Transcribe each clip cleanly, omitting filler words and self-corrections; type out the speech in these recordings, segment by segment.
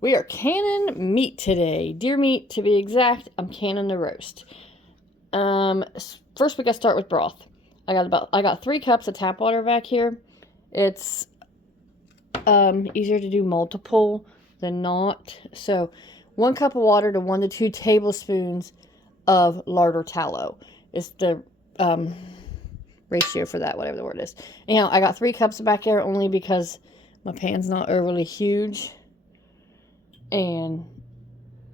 We are canning meat today. Deer meat, to be exact. I'm canning the roast. First we got to start with broth. I got 3 cups of tap water back here. It's easier to do multiple than not. So 1 cup of water to 1 to 2 tablespoons of lard or tallow is the ratio for that, whatever the word is. Anyhow, I got 3 cups back here only because my pan's not overly huge. And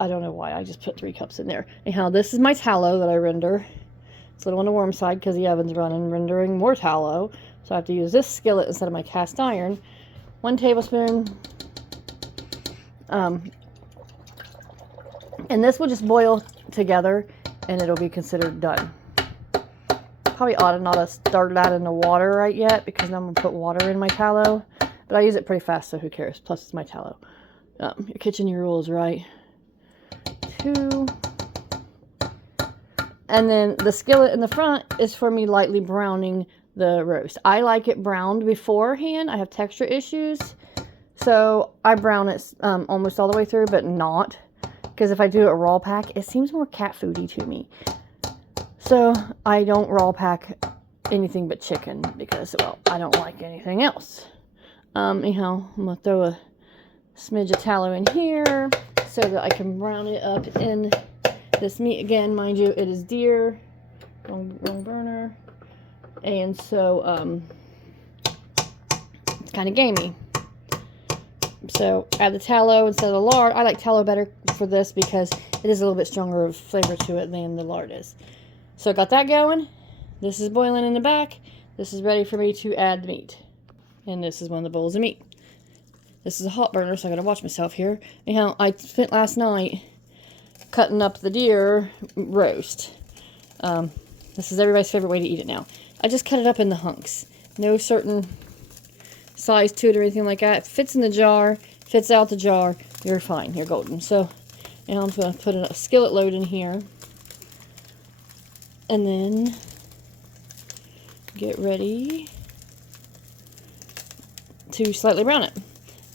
I don't know why I just put 3 cups in there. Anyhow, this is my tallow that I render. It's a little on the warm side because the oven's running, rendering more tallow. So I have to use this skillet instead of my cast iron. 1 tablespoon. And this will just boil together and it'll be considered done. Probably ought to not start that in the water right yet because I'm going to put water in my tallow. But I use it pretty fast, so who cares? Plus, it's my tallow. Your kitchen, your rules, right? 2. And then the skillet in the front is for me lightly browning the roast. I like it browned beforehand. I have texture issues. So I brown it almost all the way through, but not. Because if I do a raw pack, it seems more cat foody to me. So I don't raw pack anything but chicken because, well, I don't like anything else. Anyhow, I'm going to throw a smidge of tallow in here so that I can brown it up in this meat. Again, mind you, it is deer, wrong burner, and so it's kind of gamey. So add the tallow instead of the lard. I like tallow better for this because it is a little bit stronger of flavor to it than the lard is. So I got that going. This is boiling in the back. This is ready for me to add the meat. And this is one of the bowls of meat. This is a hot burner, so I gotta watch myself here. Anyhow, I spent last night cutting up the deer roast. This is everybody's favorite way to eat it now. I just cut it up in the hunks. No certain size to it or anything like that. It fits in the jar, fits out the jar, you're fine, you're golden. So now I'm gonna put a skillet load in here. And then get ready to slightly brown it.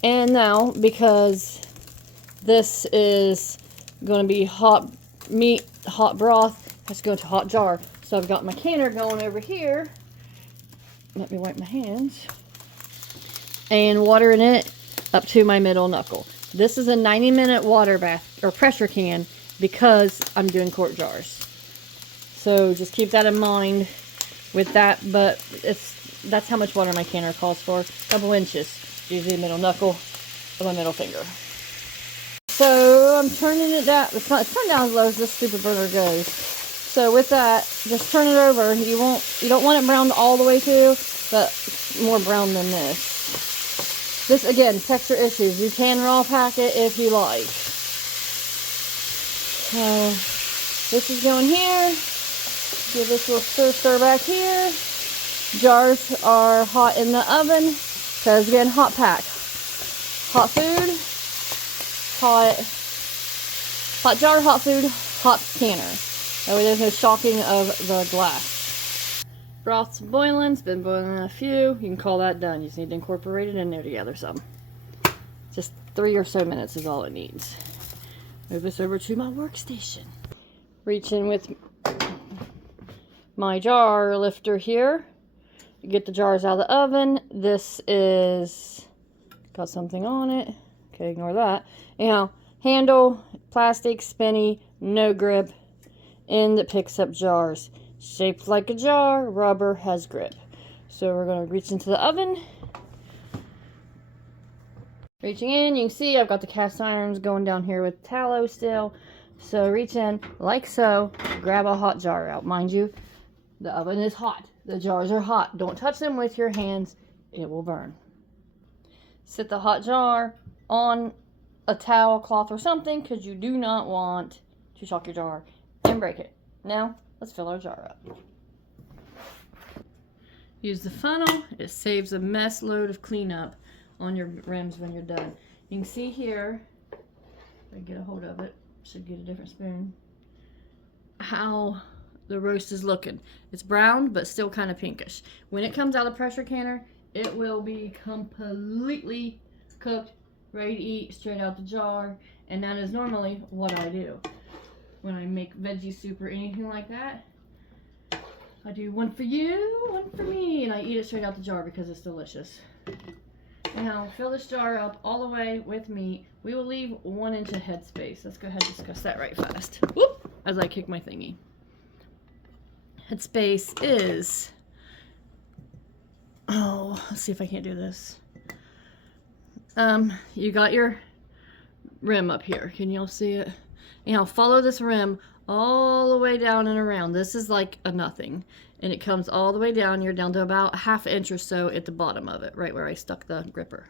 And now, because this is going to be hot meat, hot broth, it has to go into a hot jar. So I've got my canner going over here. Let me wipe my hands. And water in it up to my middle knuckle. This is a 90-minute water bath, or pressure can, because I'm doing quart jars. So just keep that in mind with that, but that's how much water my canner calls for. A couple inches. Usually the middle knuckle of my middle finger. So I'm turning it down. It's turned down as low as this stupid burner goes. So with that, just turn it over. You don't want it browned all the way through, but more brown than this. This again, texture issues. You can raw pack it if you like. This is going here. Give this a little stir back here. Jars are hot in the oven. Because again, hot pack. Hot food, hot jar, hot food, hot canner. That way there's no shocking of the glass. Broth's boiling. It's been boiling a few. You can call that done. You just need to incorporate it in there together some. Just 3 or so minutes is all it needs. Move this over to my workstation. Reach in with my jar lifter here. Get the jars out of the oven. This is got something on it. Okay, ignore that. Anyhow, handle, plastic, spinny, no grip, end that picks up jars. Shaped like a jar, rubber, has grip. So we're going to reach into the oven. Reaching in, you can see I've got the cast irons going down here with tallow still. So reach in like so, grab a hot jar out. Mind you, the oven is hot. The jars are hot. Don't touch them with your hands. It will burn. Sit the hot jar on a towel, cloth, or something because you do not want to shock your jar and break it. Now, let's fill our jar up. Use the funnel. It saves a mess load of cleanup on your rims when you're done. You can see here, if I get a hold of it, should get a different spoon, how the roast is looking. It's brown, but still kind of pinkish. When it comes out of the pressure canner, it will be completely cooked, ready to eat, straight out the jar. And that is normally what I do when I make veggie soup or anything like that. I do one for you, one for me, and I eat it straight out the jar because it's delicious. Now, fill this jar up all the way with meat. We will leave 1 inch of headspace. Let's go ahead and discuss that right fast. Whoop! As I kick my thingy. Headspace is... Oh, let's see if I can't do this. You got your rim up here. Can you all see it? Now, follow this rim all the way down and around. This is like a nothing. And it comes all the way down. You're down to about 1/2 inch or so at the bottom of it, right where I stuck the gripper.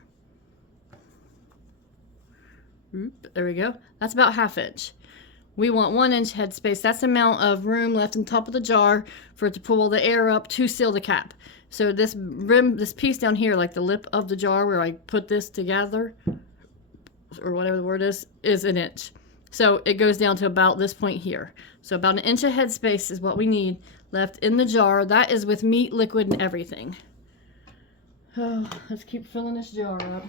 Oop, there we go. That's about 1/2 inch. We want 1 inch headspace. That's the amount of room left on top of the jar for it to pull the air up to seal the cap. So this rim, this piece down here, like the lip of the jar where I put this together, or whatever the word is 1 inch. So it goes down to about this point here. So about 1 inch of headspace is what we need left in the jar. That is with meat, liquid, and everything. Oh, let's keep filling this jar up.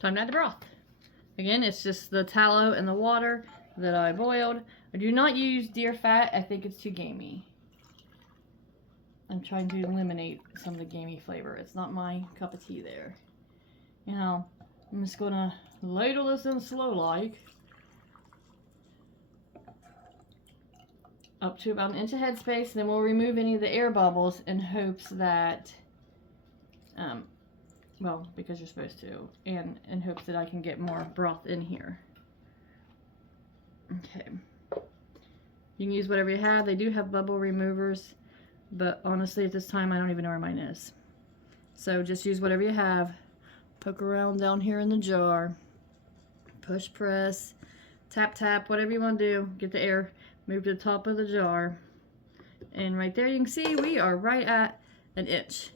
Time to add the broth. Again, it's just the tallow and the water that I boiled. I do not use deer fat. I think it's too gamey. I'm trying to eliminate some of the gamey flavor. It's not my cup of tea there. You know, I'm just gonna ladle this in slow like. Up to about 1 inch of headspace. Then we'll remove any of the air bubbles in hopes that, well, because you're supposed to, and in hopes that I can get more broth in here. Okay. You can use whatever you have. They do have bubble removers, but honestly at this time I don't even know where mine is. So just use whatever you have. Poke around down here in the jar. Push, press, tap, tap, whatever you want to do. Get the air, move to the top of the jar. And right there you can see we are right at 1 inch.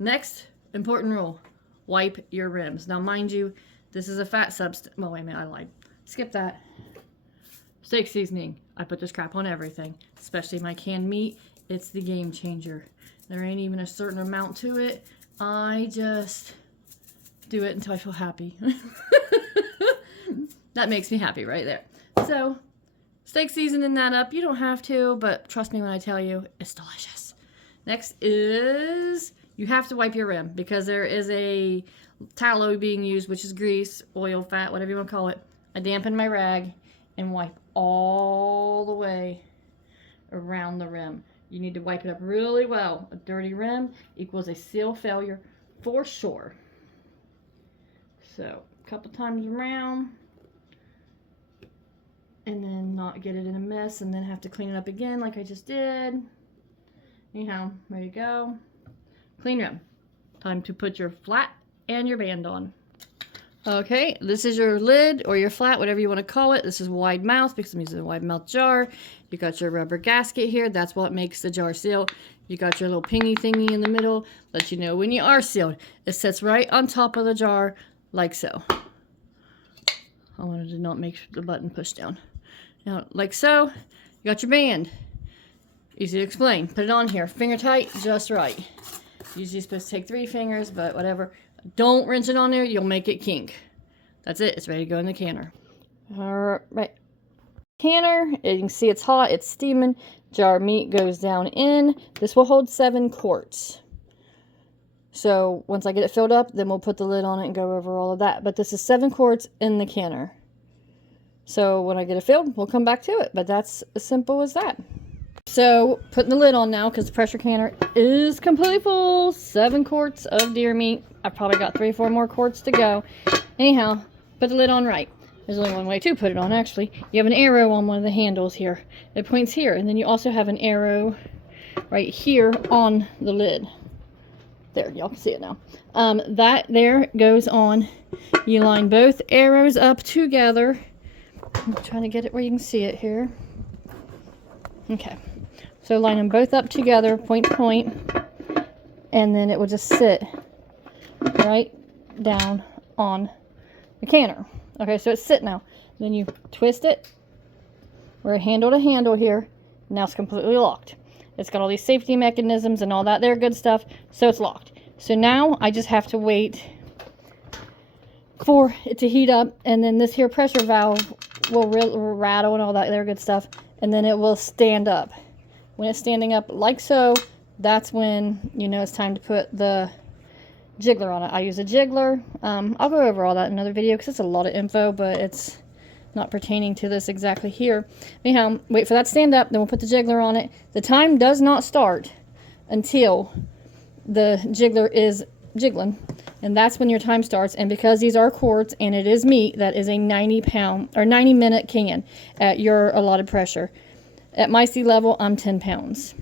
Next, important rule. Wipe your rims. Now, mind you, this is a fat substance. Well, wait a minute, I lied. Skip that. Steak seasoning. I put this crap on everything, especially my canned meat. It's the game changer. There ain't even a certain amount to it. I just do it until I feel happy. That makes me happy right there. So, steak seasoning that up. You don't have to, but trust me when I tell you, it's delicious. Next is... you have to wipe your rim because there is a tallow being used, which is grease, oil, fat, whatever you want to call it. I dampen my rag and wipe all the way around the rim. You need to wipe it up really well. A dirty rim equals a seal failure for sure. So, a couple times around, and then not get it in a mess, and then have to clean it up again like I just did. Anyhow, there you go. Clean rim. Time to put your flat and your band on. Okay, this is your lid or your flat, whatever you want to call it. This is wide mouth because I'm using a wide mouth jar. You got your rubber gasket here. That's what makes the jar seal. You got your little pingy thingy in the middle. Let you know when you are sealed. It sits right on top of the jar like so. I wanted to not make the button push down. Now, like so, you got your band. Easy to explain. Put it on here. Finger tight, just right. Usually supposed to take 3 fingers, but whatever. Don't rinse it on there. You'll make it kink. That's it. It's ready to go in the canner. All right. Canner. You can see it's hot. It's steaming. Jar of meat goes down in. This will hold 7 quarts. So once I get it filled up, then we'll put the lid on it and go over all of that. But this is 7 quarts in the canner. So when I get it filled, we'll come back to it. But that's as simple as that. So, putting the lid on now because the pressure canner is completely full. 7 quarts of deer meat. I've probably got 3 or 4 more quarts to go. Anyhow, put the lid on right. There's only one way to put it on, actually. You have an arrow on one of the handles here. It points here, and then you also have an arrow right here on the lid. There, y'all can see it now. That there goes on. You line both arrows up together. I'm trying to get it where you can see it here. Okay. So line them both up together, point to point, and then it will just sit right down on the canner. Okay, so it's sit now. Then you twist it. We're handle to handle here. Now it's completely locked. It's got all these safety mechanisms and all that there good stuff, so it's locked. So now I just have to wait for it to heat up, and then this here pressure valve will rattle and all that there good stuff, and then it will stand up. When it's standing up like so, that's when you know it's time to put the jiggler on it. I use a jiggler. I'll go over all that in another video because it's a lot of info, but it's not pertaining to this exactly here. Anyhow, wait for that to stand up, then we'll put the jiggler on it. The time does not start until the jiggler is jiggling, and that's when your time starts. And because these are quarts and it is meat, that is a 90 minute can at your allotted pressure. At my sea level, I'm 10 pounds.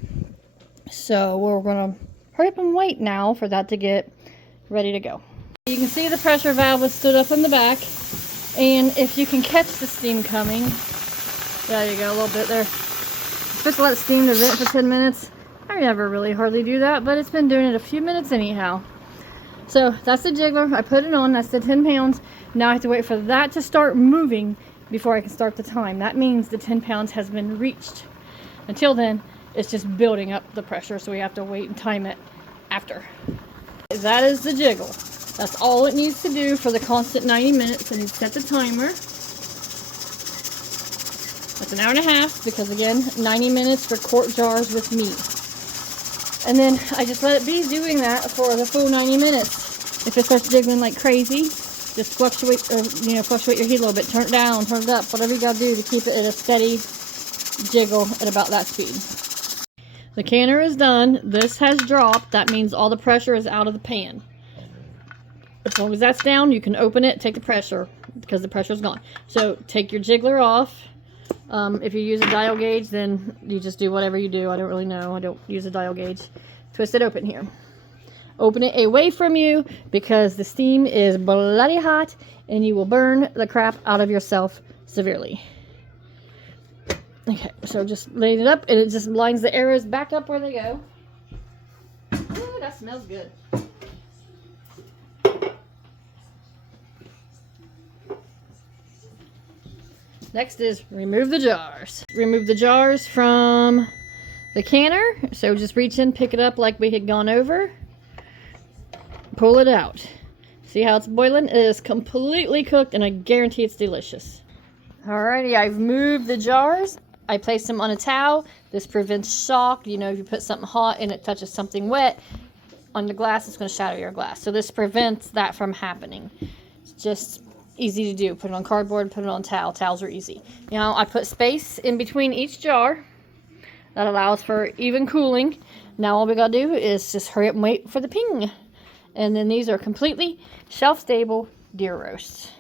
So we're gonna hurry up and wait now for that to get ready to go. You can see the pressure valve is stood up in the back, and if you can catch the steam coming, there you go, a little bit there. Supposed to let it steam to vent for 10 minutes. I never really hardly do that, but it's been doing it a few minutes anyhow. So that's the jiggler. I put it on. That's the 10 pounds. Now I have to wait for that to start moving before I can start the time. That means the 10 pounds has been reached. Until then, it's just building up the pressure, so we have to wait and time it after. That is the jiggle. That's all it needs to do for the constant 90 minutes, and you set the timer. That's an hour and a half, because again, 90 minutes for quart jars with meat. And then I just let it be doing that for the full 90 minutes. If it starts jiggling like crazy, just fluctuate your heat a little bit. Turn it down, turn it up, whatever you gotta do to keep it at a steady jiggle at about that speed. The canner is done. This has dropped. That means all the pressure is out of the pan. As long as that's down, you can open it, take the pressure, because the pressure is gone. So take your jiggler off. If you use a dial gauge, then you just do whatever you do. I don't really know. I don't use a dial gauge. Twist it open here. Open it away from you, because the steam is bloody hot and you will burn the crap out of yourself severely. Okay, so just lay it up, and it just lines the arrows back up where they go. Ooh, that smells good. Next is remove the jars. Remove the jars from the canner. So just reach in, pick it up like we had gone over. Pull it out. See how it's boiling? It is completely cooked, and I guarantee it's delicious. Alrighty, I've moved the jars. I placed them on a towel. This prevents shock. You know, if you put something hot and it touches something wet on the glass, it's going to shatter your glass. So this prevents that from happening. It's just easy to do. Put it on cardboard, put it on towel. Towels are easy. Now, I put space in between each jar. That allows for even cooling. Now all we got to do is just hurry up and wait for the ping. And then these are completely shelf-stable deer roasts.